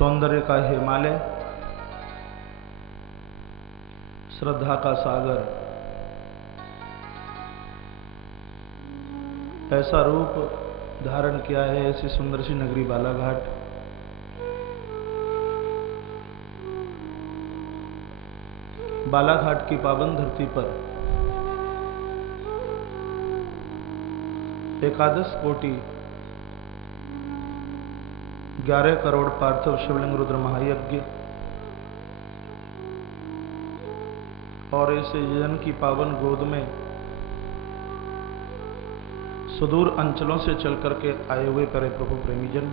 सौंदर्य का हिमालय, श्रद्धा का सागर, ऐसा रूप धारण किया है ऐसी सुंदर सी नगरी बालाघाट। बालाघाट की पावन धरती पर एकादश कोटि 11 करोड़ पार्थिव शिवलिंग रुद्र महायज्ञ और इस यजन की पावन गोद में सुदूर अंचलों से चल करके आए हुए करे प्रभु प्रेमीजन,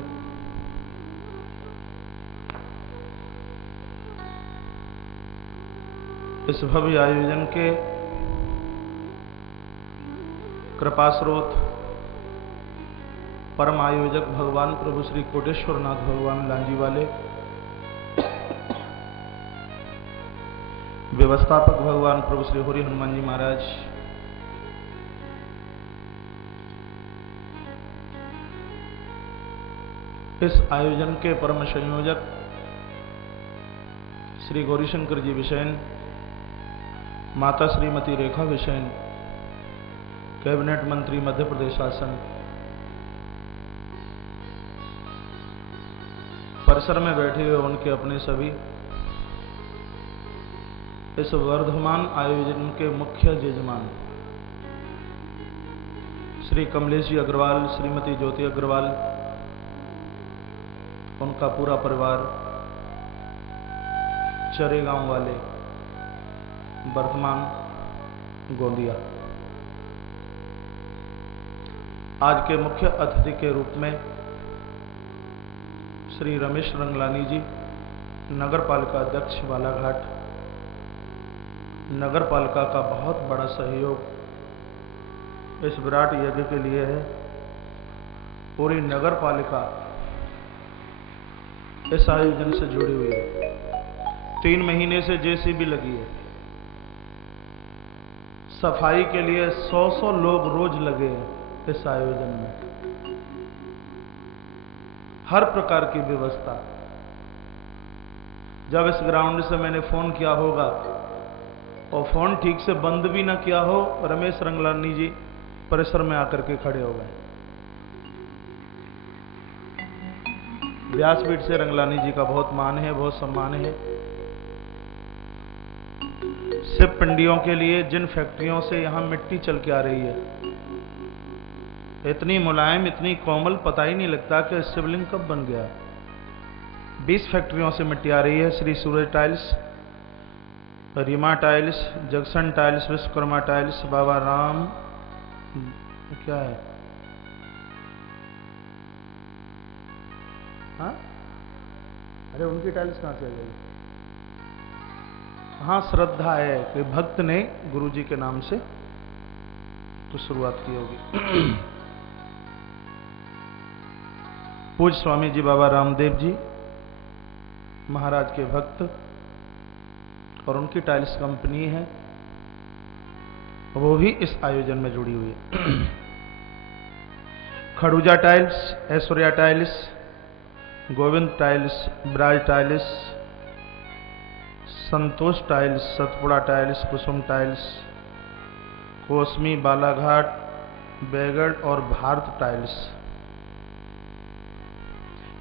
इस भव्य आयोजन के कृपास्रोत परम आयोजक भगवान प्रभु श्री कोटेश्वरनाथ भगवान लांजी वाले, व्यवस्थापक भगवान प्रभु श्री हरि हनुमान जी महाराज, इस आयोजन के परम संयोजक श्री गौरीशंकर जी विशेन, माता श्रीमती रेखा विशेन, कैबिनेट मंत्री मध्य प्रदेश शासन, परिसर में बैठे हुए उनके अपने सभी, इस वर्धमान आयोजन के मुख्य यजमान श्री कमलेश जी अग्रवाल, श्रीमती ज्योति अग्रवाल, उनका पूरा परिवार, चरेगांव वाले, वर्धमान, गोंदिया। आज के मुख्य अतिथि के रूप में श्री रमेश रंगलानी जी, नगर पालिका अध्यक्ष बालाघाट। नगर पालिका का बहुत बड़ा सहयोग इस विराट यज्ञ के लिए है। पूरी नगर पालिका इस आयोजन से जुड़ी हुई है। 3 महीने से जेसीबी लगी है। सफाई के लिए 100 लोग रोज लगे हैं इस आयोजन में। हर प्रकार की व्यवस्था। जब इस ग्राउंड से मैंने फोन किया होगा और फोन ठीक से बंद भी ना किया हो, रमेश रंगलानी जी परिसर में आकर के खड़े हो गए। व्यासपीठ से रंगलानी जी का बहुत मान है, बहुत सम्मान है। शिव पिंडियों के लिए जिन फैक्ट्रियों से यहां मिट्टी चल के आ रही है, इतनी मुलायम, इतनी कोमल, पता ही नहीं लगता कि शिवलिंग कब बन गया। 20 फैक्ट्रियों से मिट्टी आ रही है। Shri Suraj tiles, Reema tiles, junction tiles, Vishwakarma tiles, Baba Ram, क्या है, हाँ, अरे उनकी टाइल्स कहां से आ गई? हाँ, श्रद्धा है कि भक्त ने गुरु जी के नाम से तो शुरुआत की होगी। पूज्य स्वामी जी बाबा रामदेव जी महाराज के भक्त और उनकी टाइल्स कंपनी है, वो भी इस आयोजन में जुड़ी हुई है। Khaduja tiles, Aishwarya tiles, Govind tiles, Braj tiles, Santosh tiles, Satpura tiles, Kusum tiles, Kosmi, Balaghat, Begad और भारत टाइल्स।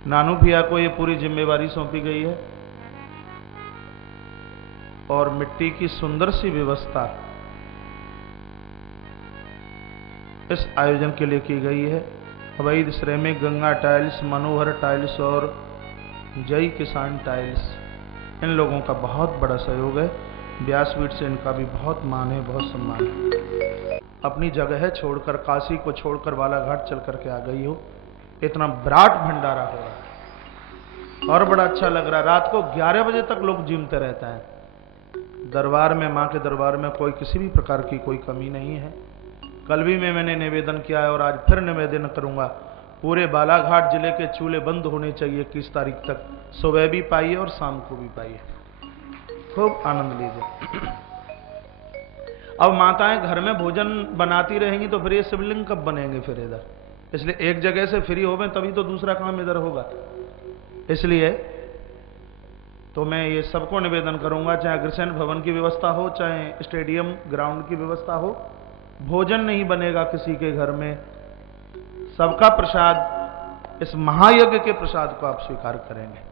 नानू भैया को ये पूरी जिम्मेवारी सौंपी गई है और मिट्टी की सुंदर सी व्यवस्था इस आयोजन के लिए की गई है। अवैध श्रमिक, गंगा टाइल्स, मनोहर टाइल्स और जय किसान टाइल्स, इन लोगों का बहुत बड़ा सहयोग है। व्यासपीठ से इनका भी बहुत मान है, बहुत सम्मान है। अपनी जगह छोड़कर, काशी को छोड़कर बालाघाट चल करके आ गई हो। इतना विराट भंडारा हो रहा है और बड़ा अच्छा लग रहा है। रात को 11 बजे तक लोग जिमते रहता है। दरबार में, मां के दरबार में कोई किसी भी प्रकार की कोई कमी नहीं है। कल भी मैंने निवेदन किया है और आज फिर निवेदन करूंगा, पूरे बालाघाट जिले के चूल्हे बंद होने चाहिए 21 तारीख तक। सुबह भी पाइए और शाम को भी पाइए, खूब आनंद लीजिए। अब माताएं घर में भोजन बनाती रहेंगी तो फिर ये शिवलिंग कब बनेंगे फिर इधर? इसलिए एक जगह से फ्री होवे तभी तो दूसरा काम इधर होगा। इसलिए तो मैं ये सबको निवेदन करूंगा, चाहे अग्रसेन भवन की व्यवस्था हो, चाहे स्टेडियम ग्राउंड की व्यवस्था हो, भोजन नहीं बनेगा किसी के घर में, सबका प्रसाद इस महायज्ञ के प्रसाद को आप स्वीकार करेंगे।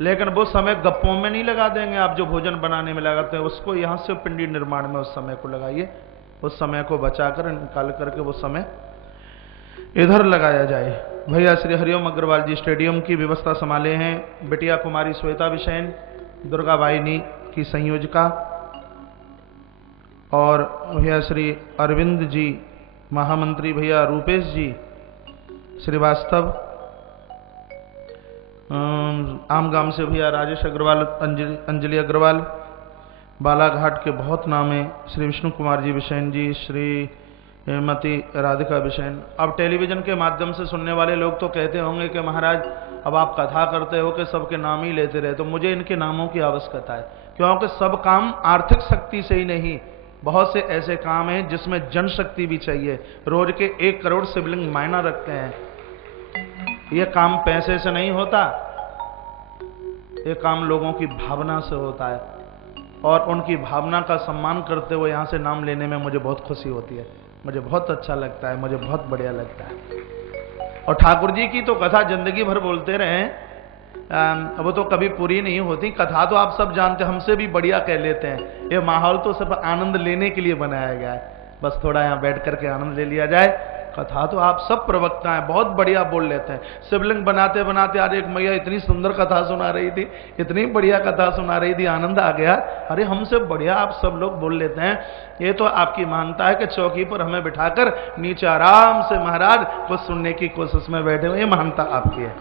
लेकिन वो समय गप्पों में नहीं लगा देंगे, आप जो भोजन बनाने में लगाते हैं उसको यहां से पिंडी निर्माण में उस समय को लगाइए, उस समय को बचाकर निकाल करके वो समय इधर लगाया जाए। भैया श्री हरिओम अग्रवाल जी स्टेडियम की व्यवस्था संभाले हैं, बिटिया कुमारी श्वेता विशेन दुर्गा वाहिनी की संयोजका, और भैया श्री अरविंद जी महामंत्री, भैया रूपेश जी श्रीवास्तव, आमगाम से भैया राजेश अग्रवाल, अंजलि अग्रवाल, बालाघाट के बहुत नाम है, श्री विष्णु कुमार जी विशेन जी, श्री मती राधिका विशेन। अब टेलीविजन के माध्यम से सुनने वाले लोग तो कहते होंगे कि महाराज अब आप कथा करते हो कि सबके नाम ही लेते रहे, तो मुझे इनके नामों की आवश्यकता है, क्योंकि सब काम आर्थिक शक्ति से ही नहीं, बहुत से ऐसे काम हैं जिसमें जनशक्ति भी चाहिए। रोज के 1 करोड़ शिवलिंग मायना रखते हैं, ये काम पैसे से नहीं होता, ये काम लोगों की भावना से होता है, और उनकी भावना का सम्मान करते हुए यहाँ से नाम लेने में मुझे बहुत खुशी होती है, मुझे बहुत अच्छा लगता है, मुझे बहुत बढ़िया लगता है। और ठाकुर जी की तो कथा जिंदगी भर बोलते रहे, वो तो कभी पूरी नहीं होती। कथा तो आप सब जानते, हमसे भी बढ़िया कह लेते हैं। ये माहौल तो सिर्फ आनंद लेने के लिए बनाया गया है, बस थोड़ा यहाँ बैठ करके आनंद ले लिया जाए। कथा तो आप सब प्रवक्ता हैं, बहुत बढ़िया बोल लेते हैं। शिवलिंग बनाते बनाते आज एक मैया इतनी सुंदर कथा सुना रही थी, इतनी बढ़िया कथा सुना रही थी, आनंद आ गया। अरे हमसे बढ़िया आप सब लोग बोल लेते हैं। ये तो आपकी मानता है कि चौकी पर हमें बिठाकर नीचे आराम से महाराज कुछ सुनने की कोशिश में बैठे हुए, ये मानता आपकी है।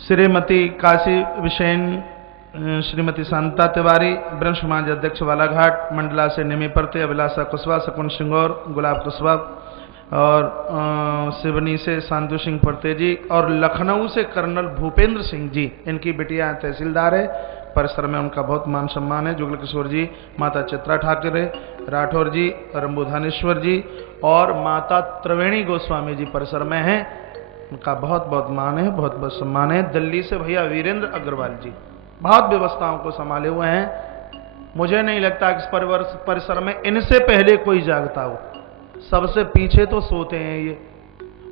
श्रीमती काशी विशेन, श्रीमती शांता तिवारी ब्रह्म समाज अध्यक्ष बालाघाट, मंडला से निमी परते, अभिलाषा कुशवाहा, शकुन सिंगौर, गुलाब कुशवाहा, और सिवनी से शांतु सिंह परते जी, और लखनऊ से कर्नल भूपेंद्र सिंह जी, इनकी बिटिया तहसीलदार है, परिसर में उनका बहुत मान सम्मान है। जुगल किशोर जी, माता चित्रा ठाकरे राठौर जी, रंबुधानेश्वर जी, और माता त्रिवेणी गोस्वामी जी परिसर में हैं, उनका बहुत बहुत मान है, बहुत बहुत सम्मान है। दिल्ली से भैया वीरेंद्र अग्रवाल जी बहुत व्यवस्थाओं को संभाले हुए हैं। मुझे नहीं लगता कि इस परिसर में इनसे पहले कोई जागता हो, सबसे पीछे तो सोते हैं ये,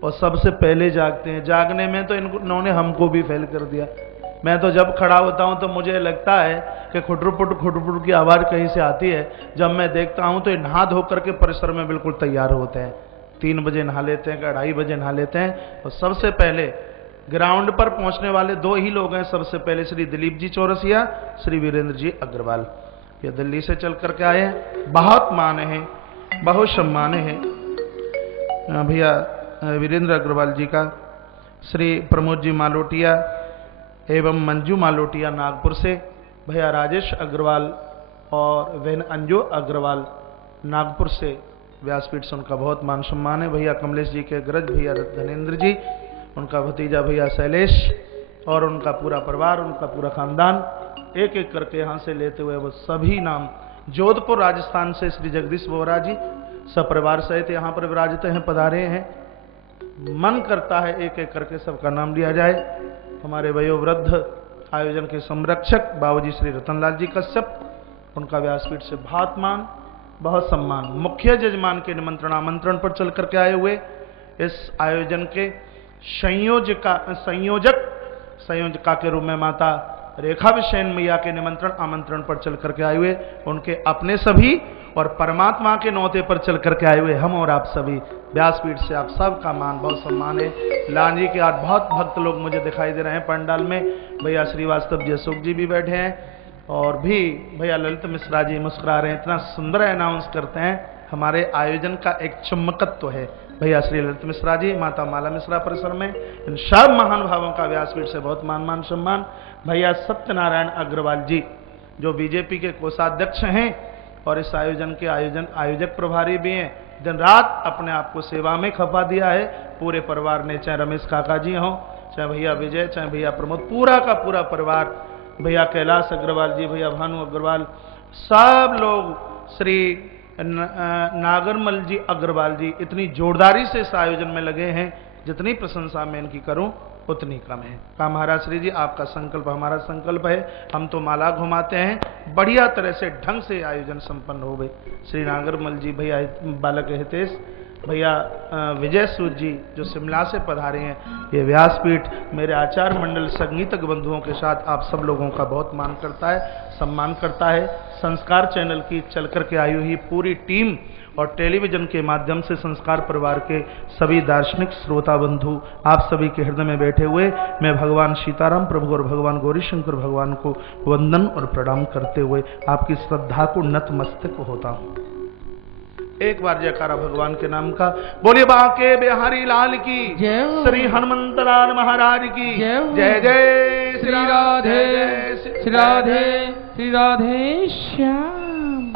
और सबसे पहले जागते हैं। जागने में तो इन्होंने हमको भी फेल कर दिया। मैं तो जब खड़ा होता हूं तो मुझे लगता है कि खुटरुपुट की आवाज कहीं से आती है। जब मैं देखता हूं तो ये नहा धो करके परिसर में बिल्कुल तैयार होते हैं। 3 बजे नहा लेते हैं, 2:30 बजे नहा लेते हैं। और सबसे पहले ग्राउंड पर पहुंचने वाले 2 ही लोग हैं। सबसे पहले श्री दिलीप जी चौरसिया, श्री वीरेंद्र जी अग्रवाल, ये दिल्ली से चल करके आए हैं। बहुत मान है, बहुत सम्मान है भैया वीरेंद्र अग्रवाल जी का। श्री प्रमोद जी मालोटिया एवं मंजू मालोटिया नागपुर से, भैया राजेश अग्रवाल और बहन अंजू अग्रवाल नागपुर से, व्यासपीठ से उनका बहुत मान सम्मान है। भैया कमलेश जी के अग्रज भैया धनेन्द्र जी, उनका भतीजा भैया शैलेश, और उनका पूरा परिवार, उनका पूरा खानदान, एक एक करके यहाँ से लेते हुए वो सभी नाम। जोधपुर राजस्थान से श्री जगदीश बोरा जी सपरिवार सहित यहाँ पर विराजते हैं, पधारे हैं। मन करता है एक एक करके सबका नाम लिया जाए। हमारे वयोवृद्ध आयोजन के संरक्षक बाबूजी श्री रतनलाल जी कश्यप, उनका व्यासपीठ से बहुत मान, बहुत सम्मान। मुख्य जजमान के निमंत्रण आमंत्रण पर चल करके आए हुए इस आयोजन के संयोजका के रूप में माता रेखा विशेन मैया के निमंत्रण आमंत्रण पर चल करके आए हुए, उनके अपने सभी और परमात्मा के नौते पर चल करके आए हुए हम और आप सभी, व्यासपीठ से आप सबका मान, बहुत सम्मान है। लांजी के आज बहुत भक्त लोग मुझे दिखाई दे रहे हैं पंडाल में। भैया श्रीवास्तव जी अशोक जी भी बैठे हैं, और भी भैया ललित मिश्रा जी मुस्कुरा रहे हैं, इतना सुंदर अनाउंस करते हैं। हमारे आयोजन का एक चमकत्व है। भैया श्री ललित मिश्रा जी, माता माला मिश्रा परिसर में, इन सब महानुभावों का व्यासपीठ से बहुत मान सम्मान। भैया सत्यनारायण अग्रवाल जी जो बीजेपी के कोषाध्यक्ष हैं और इस आयोजन के आयोजक प्रभारी भी हैं, दिन रात अपने आप को सेवा में खपा दिया है पूरे परिवार ने, चाहे रमेश काका जी हों, चाहे भैया विजय, चाहे भैया प्रमोद, पूरा का पूरा परिवार, भैया कैलाश अग्रवाल जी, भैया भानु अग्रवाल, सब लोग, श्री नागरमल जी अग्रवाल जी इतनी जोरदारी से इस आयोजन में लगे हैं जितनी प्रशंसा मैं इनकी करूं उतनी कम है। कहा महाराज श्री जी आपका संकल्प हमारा संकल्प है, हम तो माला घुमाते हैं। बढ़िया तरह से ढंग से आयोजन संपन्न हो गए। श्री नागरमल जी भैया, बालक हितेश भैया, विजय सूद जी जो शिमला से पधारे हैं, ये व्यासपीठ मेरे आचार्य मंडल संगीतक बंधुओं के साथ आप सब लोगों का बहुत मान करता है, सम्मान करता है। संस्कार चैनल की चल कर के आई हुई पूरी टीम और टेलीविजन के माध्यम से संस्कार परिवार के सभी दार्शनिक श्रोता बंधु आप सभी के हृदय में बैठे हुए मैं भगवान सीताराम प्रभु और भगवान गौरीशंकर भगवान को वंदन और प्रणाम करते हुए आपकी श्रद्धा को नतमस्तक होता हूँ। एक बार जयकारा भगवान के नाम का। बोलिए बांके बिहारी लाल की जय, श्री हनुमंत लाल महाराज की जय। जय श्री राधे, श्री राधे, श्री राधे श्याम।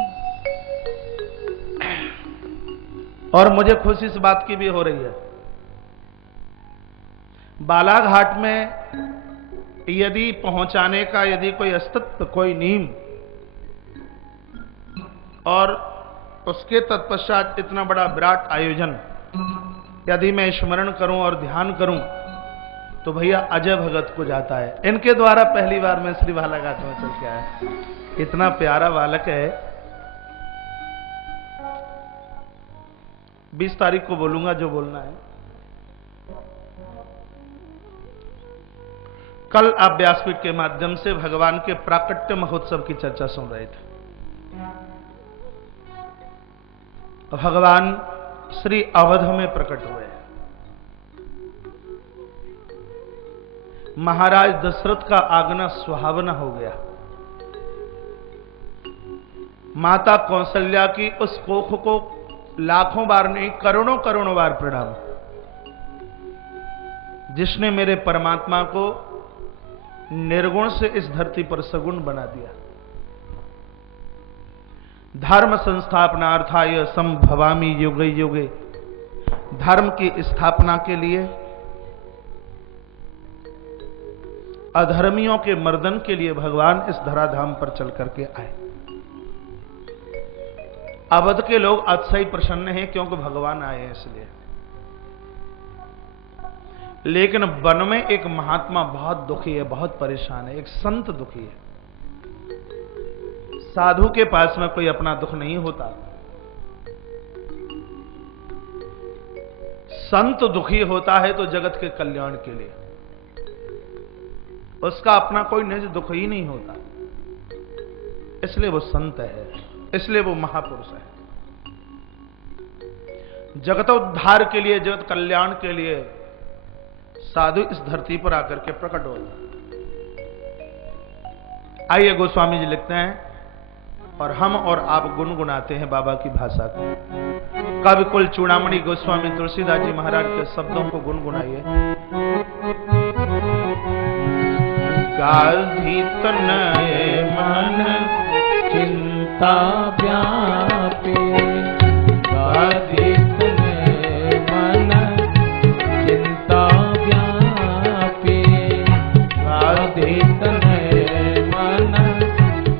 और मुझे खुशी इस बात की भी हो रही है, बालाघाट में यदि पहुंचाने का यदि कोई अस्तित्व, कोई नीम और उसके तत्पश्चात इतना बड़ा विराट आयोजन यदि मैं स्मरण करूं और ध्यान करूं तो भैया अजय भगत को जाता है। इनके द्वारा पहली बार मैं श्री बालाघाट में चल के आया। इतना प्यारा बालक है। 20 तारीख को बोलूंगा जो बोलना है। कल आप व्यासपीठ के माध्यम से भगवान के प्राकट्य महोत्सव की चर्चा सुन रहे थे। भगवान श्री अवध में प्रकट हुए। महाराज दशरथ का आगना सुहावना हो गया। माता कौशल्या की उस कोख को लाखों बार नहीं करोड़ों करोड़ों बार प्रणाम, जिसने मेरे परमात्मा को निर्गुण से इस धरती पर सगुण बना दिया। धर्म संस्थापनार्थाय संभवामि युगे युगे, धर्म की स्थापना के लिए, अधर्मियों के मर्दन के लिए भगवान इस धराधाम पर चल करके आए। अवध के लोग अतिशय प्रसन्न हैं क्योंकि भगवान आए हैं इसलिए। लेकिन वन में एक महात्मा बहुत दुखी है, बहुत परेशान है। एक संत दुखी है। साधु के पास में कोई अपना दुख नहीं होता। संत दुखी होता है तो जगत के कल्याण के लिए, उसका अपना कोई निज दुख ही नहीं होता। इसलिए वो संत है, इसलिए वो महापुरुष है। जगतोद्धार के लिए, जगत कल्याण के लिए साधु इस धरती पर आकर के प्रकट हो। आइए गोस्वामी जी लिखते हैं और हम और आप गुनगुनाते हैं बाबा की भाषा को। कवि कुल चूड़ामणि गोस्वामी तुलसीदास जी महाराज के शब्दों को गुनगुनाइए। गाधी तनय मन चिंता व्यापे, गाधी तनय मन चिंता व्यापे, गाधी तनय मन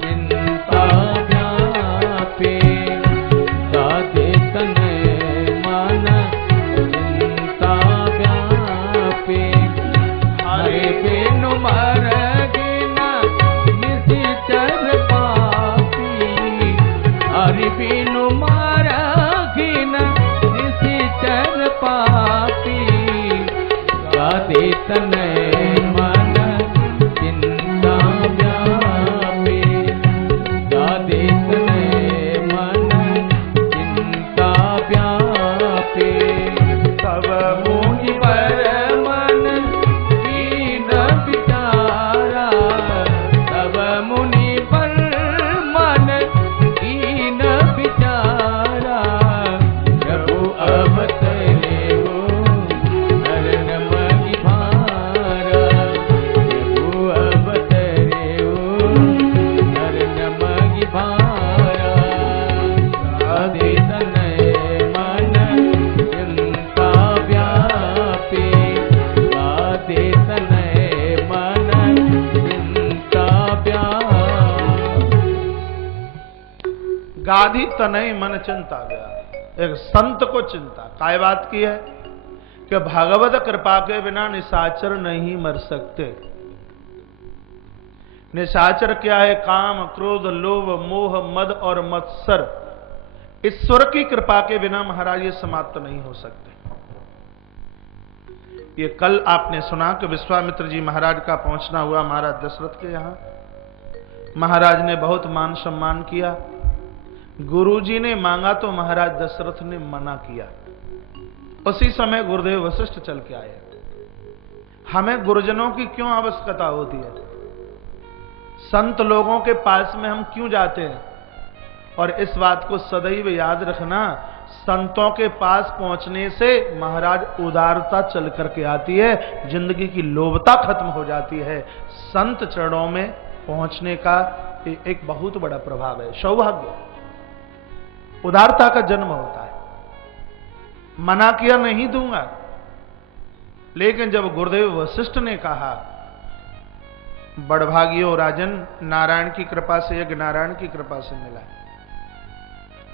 चिंता व्यापे, गाधी तनय मन चिंता व्यापे। हरे बिनु मरगिन निश्चर पापी, हरि बिनु मरगिन निश्चर पापी, गाधे तनय मन चिंता व्यापे, गाधे तनय मन चिंता व्यापे। तब मुनि पर मन कीन विचारा, तब मुनि पर मन कीन विचारा, प्रभु अवतरे हो हरण महि भारा, प्रभु अवतरे हो हरण महि भारा। गाधे तनय मन चिंता व्यापे, गाधे तनय मन चिंता व्यापे। गाधी तनय मन चिंता व्यापे। एक संत को चिंता काय बात की है कि भागवत कृपा के बिना निशाचर नहीं मर सकते। निशाचर क्या है? काम, क्रोध, लोभ, मोह, मद और मत्सर। ईश्वर की कृपा के बिना महाराज ये समाप्त नहीं हो सकते। ये कल आपने सुना कि विश्वामित्र जी महाराज का पहुंचना हुआ महाराज दशरथ के यहां। महाराज ने बहुत मान सम्मान किया। गुरुजी ने मांगा तो महाराज दशरथ ने मना किया। उसी समय गुरुदेव वशिष्ठ चल के आए। हमें गुरुजनों की क्यों आवश्यकता होती है? संत लोगों के पास में हम क्यों जाते हैं? और इस बात को सदैव याद रखना, संतों के पास पहुंचने से महाराज उदारता चल करके आती है, जिंदगी की लोभता खत्म हो जाती है। संत चरणों में पहुंचने का एक बहुत बड़ा प्रभाव है, सौभाग्य, उदारता का जन्म होता है। मना किया नहीं दूंगा, लेकिन जब गुरुदेव वशिष्ठ ने कहा, बड़भागियो राजन, नारायण की कृपा से यज्ञ नारायण की कृपा से मिला है,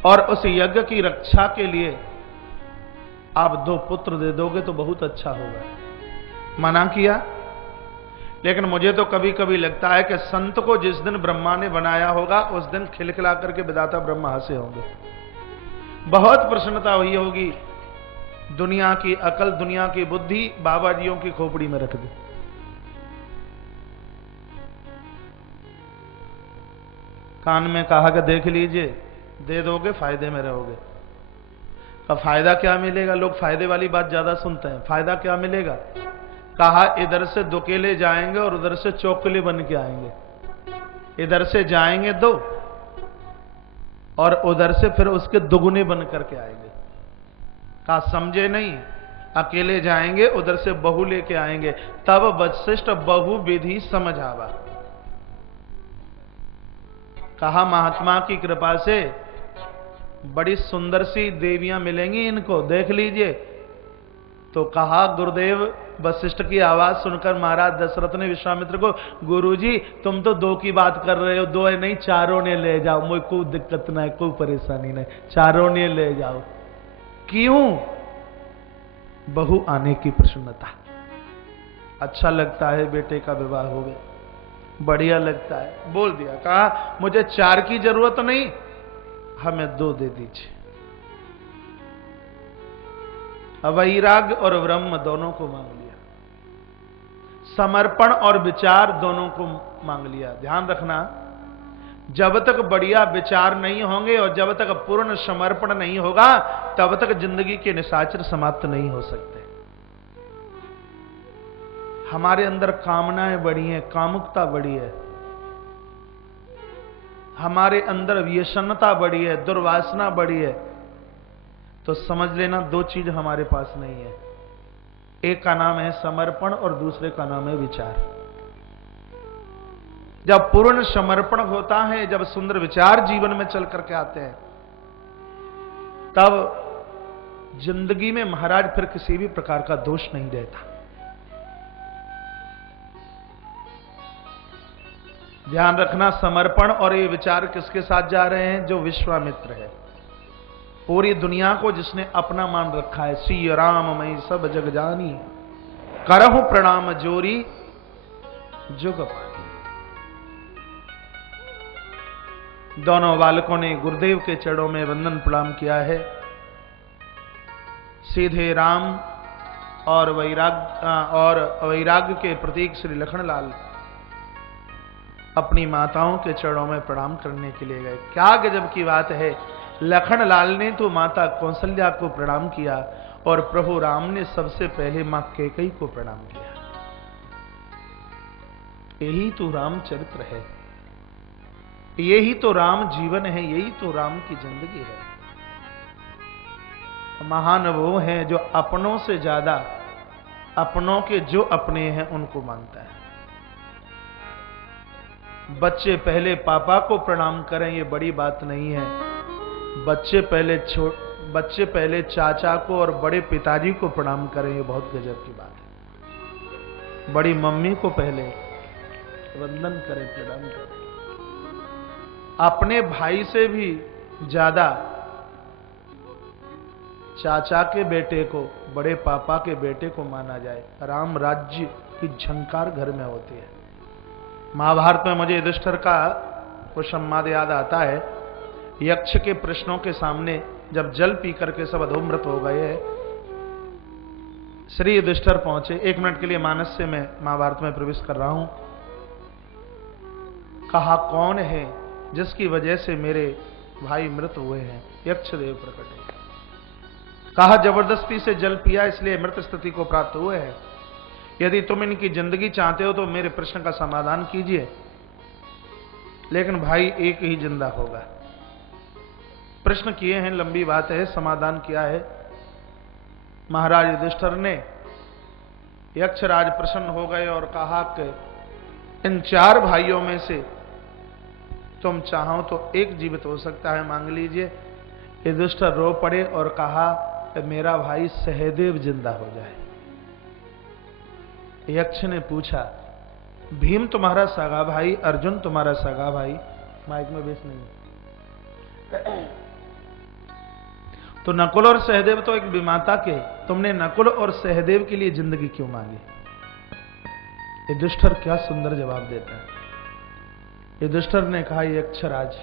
और उस यज्ञ की रक्षा के लिए आप 2 पुत्र दे दोगे तो बहुत अच्छा होगा। मना किया। लेकिन मुझे तो कभी कभी लगता है कि संत को जिस दिन ब्रह्मा ने बनाया होगा उस दिन खिलखिला करके विधाता ब्रह्मा हंसे होंगे। बहुत प्रसन्नता हुई होगी। दुनिया की अकल, दुनिया की बुद्धि बाबा जियों की खोपड़ी में रख दी। कान में कहा कि देख लीजिए, दे दोगे फायदे में रहोगे। अब फायदा क्या मिलेगा? लोग फायदे वाली बात ज्यादा सुनते हैं। फायदा क्या मिलेगा? कहा इधर से दुकेले जाएंगे और उधर से चौकले बन के आएंगे। इधर से जाएंगे 2 और उधर से फिर उसके दुगुने बन करके आएंगे। कहा समझे नहीं, अकेले जाएंगे उधर से बहू लेके आएंगे। तब वशिष्ठ बहु विधि समझ आवा। कहा महात्मा की कृपा से बड़ी सुंदर सी देवियां मिलेंगी इनको, देख लीजिए। तो कहा गुरुदेव वशिष्ठ की आवाज सुनकर महाराज दशरथ ने विश्वामित्र को, गुरुजी तुम तो 2 की बात कर रहे हो, 2 है नहीं, 4 ने ले जाओ, मुझे कोई दिक्कत नहीं, कोई परेशानी नहीं, 4 ने ले जाओ। क्यों? बहू आने की प्रसन्नता। अच्छा लगता है बेटे का विवाह हो गया, बढ़िया लगता है। बोल दिया, कहा मुझे 4 की जरूरत नहीं, हमें 2 दे दीजिए। वैराग्य और ब्रह्म दोनों को मांग लिया, समर्पण और विचार दोनों को मांग लिया। ध्यान रखना, जब तक बढ़िया विचार नहीं होंगे और जब तक पूर्ण समर्पण नहीं होगा तब तक जिंदगी के निशाचर समाप्त नहीं हो सकते। हमारे अंदर कामनाएं बड़ी हैं, कामुकता बड़ी है, हमारे अंदर व्यसनता बड़ी है, दुर्वासना बड़ी है। तो समझ लेना 2 चीज हमारे पास नहीं है। एक का नाम है समर्पण और दूसरे का नाम है विचार। जब पूर्ण समर्पण होता है, जब सुंदर विचार जीवन में चल करके आते हैं, तब जिंदगी में महाराज फिर किसी भी प्रकार का दोष नहीं रहता। ध्यान रखना, समर्पण और ये विचार किसके साथ जा रहे हैं? जो विश्वामित्र है, पूरी दुनिया को जिसने अपना मान रखा है। श्री राम मैं सब जग जानी, करहु प्रणाम जोरी जुग पानी। दोनों बालकों ने गुरुदेव के चरणों में वंदन प्रणाम किया है। सीधे राम और वैराग्य के प्रतीक श्री लखनलाल अपनी माताओं के चरणों में प्रणाम करने के लिए गए। क्या गजब की बात है, लखनलाल ने तो माता कौशल्या को प्रणाम किया और प्रभु राम ने सबसे पहले मां कैकेयी को प्रणाम किया। यही तो रामचरित्र है, यही तो राम जीवन है, यही तो राम की जिंदगी है। महान वो हैं जो अपनों से ज्यादा अपनों के जो अपने हैं उनको मानता है। बच्चे पहले पापा को प्रणाम करें ये बड़ी बात नहीं है। बच्चे पहले चाचा को और बड़े पिताजी को प्रणाम करें ये बहुत गजब की बात है। बड़ी मम्मी को पहले वंदन करें, प्रणाम करें। अपने भाई से भी ज्यादा चाचा के बेटे को, बड़े पापा के बेटे को माना जाए। राम राज्य की झंकार घर में होती है। महाभारत में मुझे युधिष्ठिर का वो संवाद याद आता है। यक्ष के प्रश्नों के सामने जब जल पी करके सब अधोमृत हो गए, श्री युधिष्ठिर पहुंचे। 1 मिनट के लिए मानस से मैं महाभारत में प्रवेश कर रहा हूं। कहा, कौन है जिसकी वजह से मेरे भाई मृत हुए हैं? यक्ष देव प्रकट है। कहा, जबरदस्ती से जल पिया इसलिए मृत स्थिति को प्राप्त हुए हैं। यदि तुम इनकी जिंदगी चाहते हो तो मेरे प्रश्न का समाधान कीजिए। लेकिन भाई एक ही जिंदा होगा। प्रश्न किए हैं, लंबी बात है, समाधान किया है। महाराज युधिष्ठिर ने, यक्षराज प्रसन्न हो गए और कहा कि इन 4 भाइयों में से तुम चाहो तो एक जीवित हो सकता है, मांग लीजिए। युधिष्ठिर रो पड़े और कहा कि मेरा भाई सहदेव जिंदा हो जाए। यक्ष ने पूछा, भीम तुम्हारा सगा भाई, अर्जुन तुम्हारा सगा भाई? माइक में बेस नहीं। तो नकुल और सहदेव तो एक विमाता के, तुमने नकुल और सहदेव के लिए जिंदगी क्यों मांगी? युधिष्ठिर क्या सुंदर जवाब देता है। युधिष्ठिर ने कहा, यक्षराज,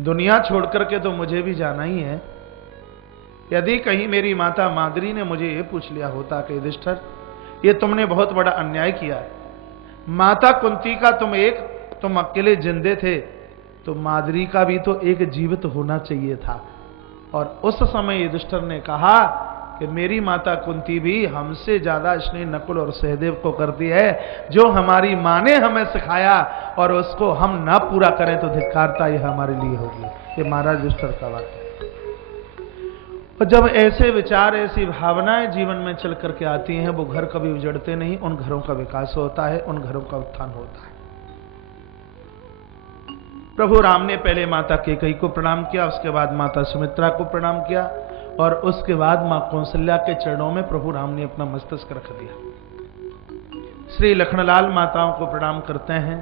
दुनिया छोड़कर के तो मुझे भी जाना ही है। यदि कहीं मेरी माता माद्री ने मुझे यह पूछ लिया होता कि युधिष्ठिर, ये तुमने बहुत बड़ा अन्याय किया है, माता कुंती का तुम अकेले जिंदे थे, तो माद्री का भी तो एक जीवित होना चाहिए था। और उस समय युधिष्ठिर ने कहा कि मेरी माता कुंती भी हमसे ज्यादा स्नेह नकुल और सहदेव को करती है। जो हमारी मां ने हमें सिखाया और उसको हम ना पूरा करें तो धिक्कारता ये हमारे लिए होगी। ये महाराज युधिष्ठिर का वाक्य है। और जब ऐसे विचार, ऐसी भावनाएं जीवन में चल करके आती हैं, वो घर कभी उजड़ते नहीं, उन घरों का विकास होता है, उन घरों का उत्थान होता है। प्रभु राम ने पहले माता कैकेयी को प्रणाम किया, उसके बाद माता सुमित्रा को प्रणाम किया, और उसके बाद मां कौसल्या के चरणों में प्रभु राम ने अपना मस्तक रख दिया। श्री लखनलाल माताओं को प्रणाम करते हैं।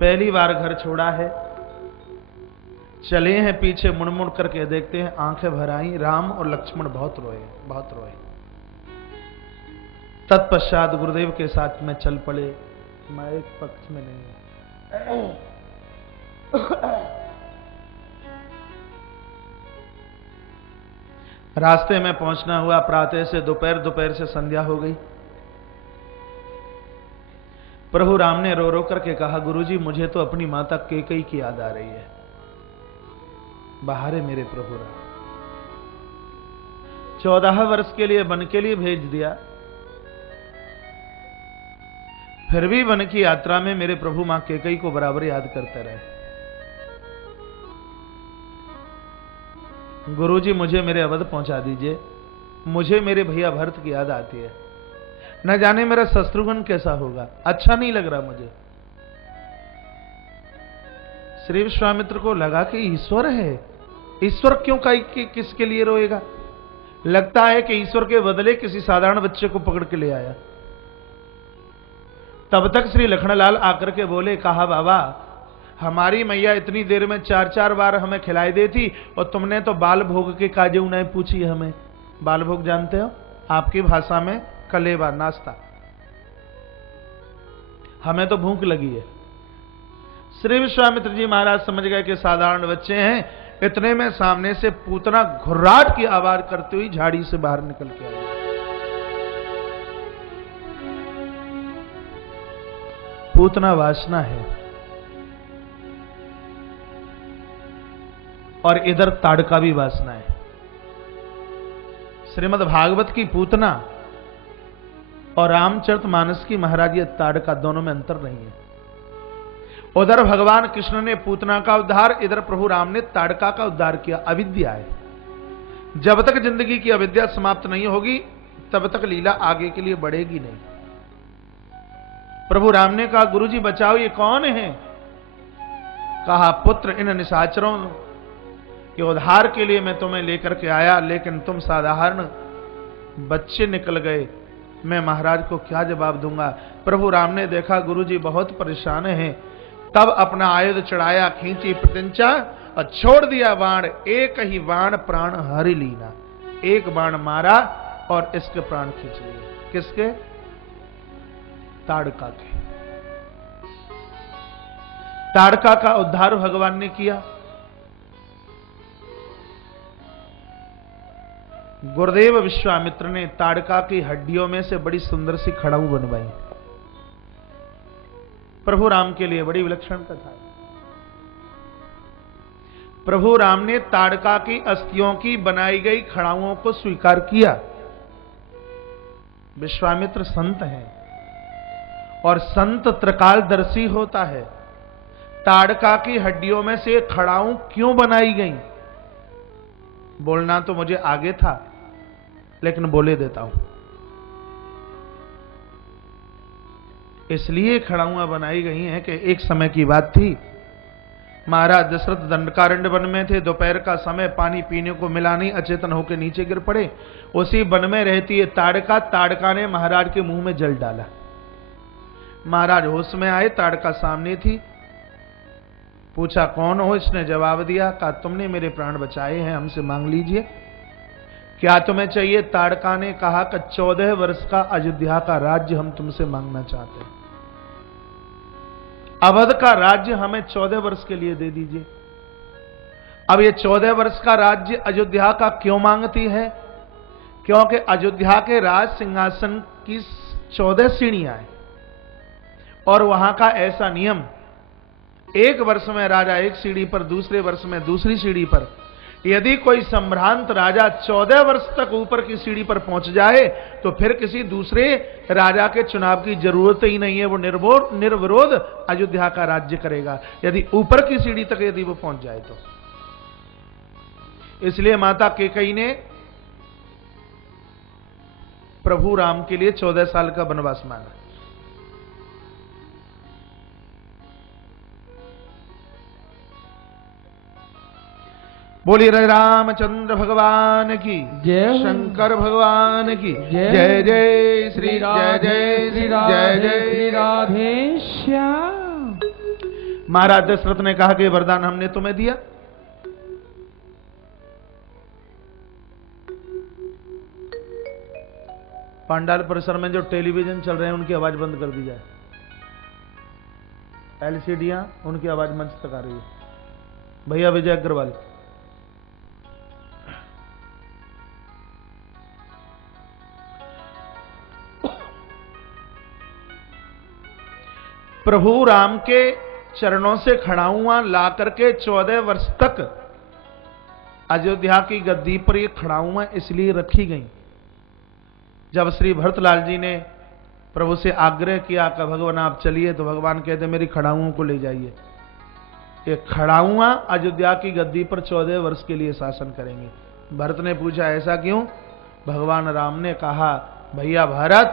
पहली बार घर छोड़ा है, चले हैं, पीछे मुड़ मुड़ करके देखते हैं, आंखें भर आई। राम और लक्ष्मण बहुत रोए, बहुत रोए। तत्पश्चात गुरुदेव के साथ में चल पड़े। मैं एक पक्ष में नहीं हूं। रास्ते में पहुंचना हुआ, प्रातः से दोपहर, दोपहर से संध्या हो गई। प्रभु राम ने रो रो करके कहा, गुरुजी मुझे तो अपनी माता कैकेयी की याद आ रही है। बाहर है मेरे प्रभु राम, 14 वर्ष के लिए वन के लिए भेज दिया, फिर भी वन की यात्रा में मेरे प्रभु मां कैकेयी को बराबर याद करते रहे। गुरुजी मुझे मेरे अवध पहुंचा दीजिए, मुझे मेरे भैया भरत की याद आती है। न जाने मेरा शत्रुघ्न कैसा होगा, अच्छा नहीं लग रहा मुझे। श्री विश्वामित्र को लगा कि ईश्वर है, ईश्वर क्यों किसके लिए रोएगा? लगता है कि ईश्वर के बदले किसी साधारण बच्चे को पकड़ के ले आया। तब तक श्री लखनलाल आकर के बोले, कहा बाबा हमारी मैया इतनी देर में 4-4 बार हमें खिलाई देती, और तुमने तो बाल भोग के काजे उन्हें पूछी हमें। बाल भोग जानते हो? आपकी भाषा में कलेवा, नाश्ता। हमें तो भूख लगी है। श्री विश्वामित्र जी महाराज समझ गए कि साधारण बच्चे हैं। इतने में सामने से पूतना घुर्राट की आवाज करती हुई झाड़ी से बाहर निकल के आई। पूतना वासना है, और इधर ताड़का भी वासना है। श्रीमद् भागवत की पूतना और रामचरितमानस की महाराज ये ताड़का, दोनों में अंतर नहीं है। उधर भगवान कृष्ण ने पूतना का उद्धार, इधर प्रभु राम ने ताड़का का उद्धार किया। अविद्या है, जब तक जिंदगी की अविद्या समाप्त नहीं होगी तब तक लीला आगे के लिए बढ़ेगी नहीं। प्रभु राम ने कहा, गुरुजी बचाओ, ये कौन है? कहा, पुत्र इन निशाचरों के उद्धार के लिए मैं तुम्हें लेकर के आया, लेकिन तुम साधारण बच्चे निकल गए। मैं महाराज को क्या जवाब दूंगा? प्रभु राम ने देखा गुरुजी बहुत परेशान हैं, तब अपना आयुध चढ़ाया, खींची प्रतिंचा और छोड़ दिया बाण, एक ही बाण प्राण हरि लीना। एक बाण मारा और इसके प्राण खींच लिए। किसके? ताड़का के। ताड़का का उद्धार भगवान ने किया। गुरुदेव विश्वामित्र ने ताड़का की हड्डियों में से बड़ी सुंदर सी खड़ाऊ बनवाई। प्रभु राम के लिए बड़ी विलक्षण कथा है। प्रभु राम ने ताड़का की अस्थियों की बनाई गई खड़ाओं को स्वीकार किया। विश्वामित्र संत हैं और संत त्रिकालदर्शी होता है। ताड़का की हड्डियों में से खड़ाऊ क्यों बनाई गई? बोलना तो मुझे आगे था, लेकिन बोले देता हूं। इसलिए खड़ाऊं बनाई गई हैं कि एक समय की बात थी, महाराज दशरथ दंडकारण्य वन में थे। दोपहर का समय, पानी पीने को मिला नहीं, अचेतन होकर नीचे गिर पड़े। उसी वन में रहती है ताड़का। ताड़का ने महाराज के मुंह में जल डाला। महाराज होश में आए, ताड़का सामने थी। पूछा कौन हो? इसने जवाब दिया, कहा तुमने मेरे प्राण बचाए हैं, हमसे मांग लीजिए। क्या तुम्हें चाहिए? ताड़का ने कहा कि 14 वर्ष का अयोध्या का राज्य हम तुमसे मांगना चाहते हैं। अवध का राज्य हमें 14 वर्ष के लिए दे दीजिए। अब ये 14 वर्ष का राज्य अयोध्या का क्यों मांगती है? क्योंकि अयोध्या के राज सिंहासन की 14 सीढ़ियां हैं और वहां का ऐसा नियम, एक वर्ष में राजा एक सीढ़ी पर, दूसरे वर्ष में दूसरी सीढ़ी पर। यदि कोई संभ्रांत राजा 14 वर्ष तक ऊपर की सीढ़ी पर पहुंच जाए तो फिर किसी दूसरे राजा के चुनाव की जरूरत ही नहीं है। वो निर्विरोध अयोध्या का राज्य करेगा यदि ऊपर की सीढ़ी तक यदि वो पहुंच जाए तो। इसलिए माता कैकेयी ने प्रभु राम के लिए 14 साल का वनवास मांगा। बोलिए रामचंद्र भगवान की जय, शंकर भगवान की जय। जय जय श्री जय जय श्री जय जय श्री राधे श्याम। महाराज दशरथ ने कहा कि वरदान हमने तुम्हें दिया। पांडाल परिसर में जो टेलीविजन चल रहे हैं उनकी आवाज बंद कर दी जाए। एलसीडियां, उनकी आवाज मंच तक आ रही है। भैया विजय अग्रवाल, प्रभु राम के चरणों से खड़ाऊं ला करके 14 वर्ष तक अयोध्या की गद्दी पर ये खड़ाऊं इसलिए रखी गई। जब श्री भरतलाल जी ने प्रभु से आग्रह किया कि भगवान आप चलिए, तो भगवान कहते मेरी खड़ाऊं को ले जाइए। ये खड़ाऊं अयोध्या की गद्दी पर 14 वर्ष के लिए शासन करेंगे। भरत ने पूछा ऐसा क्यों? भगवान राम ने कहा भैया भरत,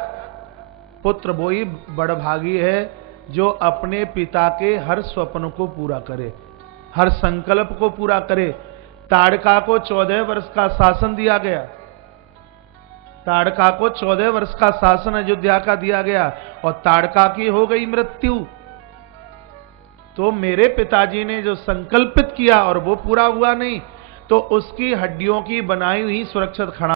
पुत्र वही बड़भागी है जो अपने पिता के हर स्वप्न को पूरा करे, हर संकल्प को पूरा करे। ताड़का को 14 वर्ष का शासन दिया गया। ताड़का को 14 वर्ष का शासन अयोध्या का दिया गया और ताड़का की हो गई मृत्यु। तो मेरे पिताजी ने जो संकल्पित किया और वो पूरा हुआ नहीं, तो उसकी हड्डियों की बनाई हुई सुरक्षित खड़ा